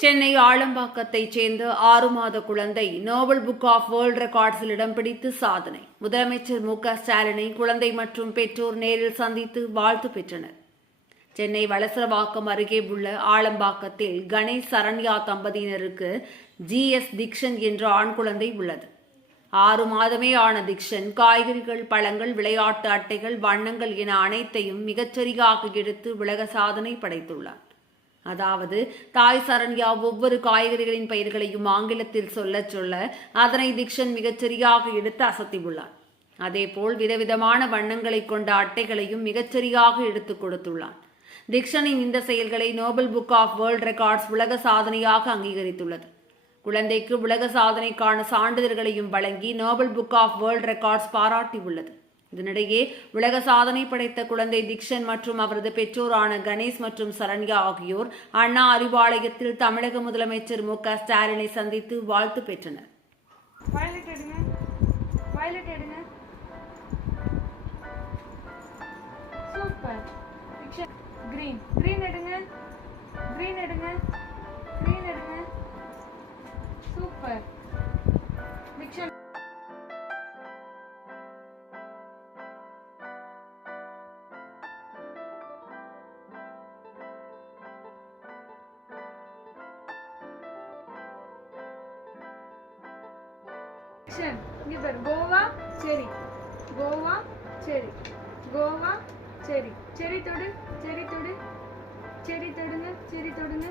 சென்னை ஆலம்பாக்கத்தைச் சேர்ந்த ஆறு மாத குழந்தை நோபல் புக் ஆஃப் வேர்ல்ட் ரெக்கார்ட்ஸில் இடம் பிடித்து சாதனை. முதலமைச்சர் மு க ஸ்டாலினை குழந்தை மற்றும் பெற்றோர் நேரில் சந்தித்து வாழ்த்து பெற்றனர். சென்னை வளசரவாக்கம் அருகே உள்ள ஆலம்பாக்கத்தில் கணேஷ் சரண்யா தம்பதியினருக்கு ஜி எஸ் திக்ஷன் என்ற ஆண் குழந்தை உள்ளது. ஆறு மாதமே ஆன திக்ஷன் காய்கறிகள் பழங்கள் விளையாட்டு அட்டைகள் வண்ணங்கள் என அனைத்தையும் மிகச்சரியாக எடுத்து உலக சாதனை படைத்துள்ளார். அதாவது தாய் சரண்யா ஒவ்வொரு காய்கறிகளின் பெயர்களையும் ஆங்கிலத்தில் சொல்லச் சொல்ல அதனை திக்ஷன் மிகச்சரியாக எடுத்து அசத்தியுள்ளார். அதேபோல் விதவிதமான வண்ணங்களை கொண்ட அட்டைகளையும் மிகச்சரியாக எடுத்து கொடுத்துள்ளான் திக்ஷனின் இந்த செயல்களை Nobel book of world records உலக சாதனையாக அங்கீகரித்துள்ளது. குழந்தைக்கு உலக சாதனைக்கான சான்றிதழ்களையும் வழங்கி Nobel book of world records பாராட்டியுள்ளது. இதனிடையே உலக சாதனை படைத்த குழந்தை திக்ஷன் மற்றும் அவரது பெற்றோரான கணேஷ் மற்றும் சரண்யா ஆகியோர் அண்ணா அறிவாலயத்தில் தமிழக முதலமைச்சர் மு க ஸ்டாலினை சந்தித்து வாழ்த்து பெற்றனர். சூப்பர் கிரீன் கிரீன் எடுங்க. கிரீன் எடுங்க. கிரீன் எடுங்க. சூப்பர் இங்கே பாரு. கோவா செரி. கோவா செரி. கோவா செரி. செரி தொடு செரி தொடு. செரி தொடுங்க செரி தொடுங்க.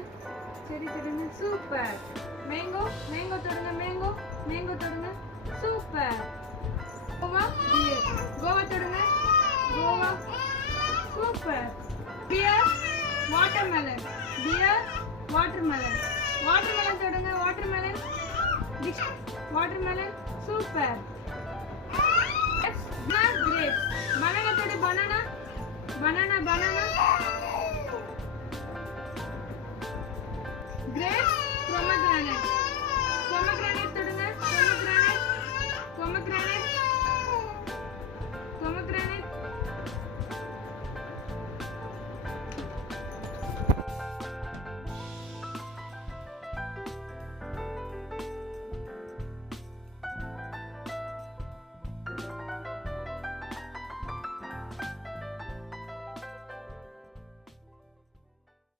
செரி தொடுங்க. சூப்பர். மேங்கோ மேங்கோ தொடுங்க மேங்கோ. மேங்கோ தொடுங்க. சூப்பர். கோவா பியர் கோவா தொடுங்க. Guava. Super. Pear watermelon pear watermelon watermelon தொடுங்க watermelon watermelon super grapes banana தொடு banana banana banana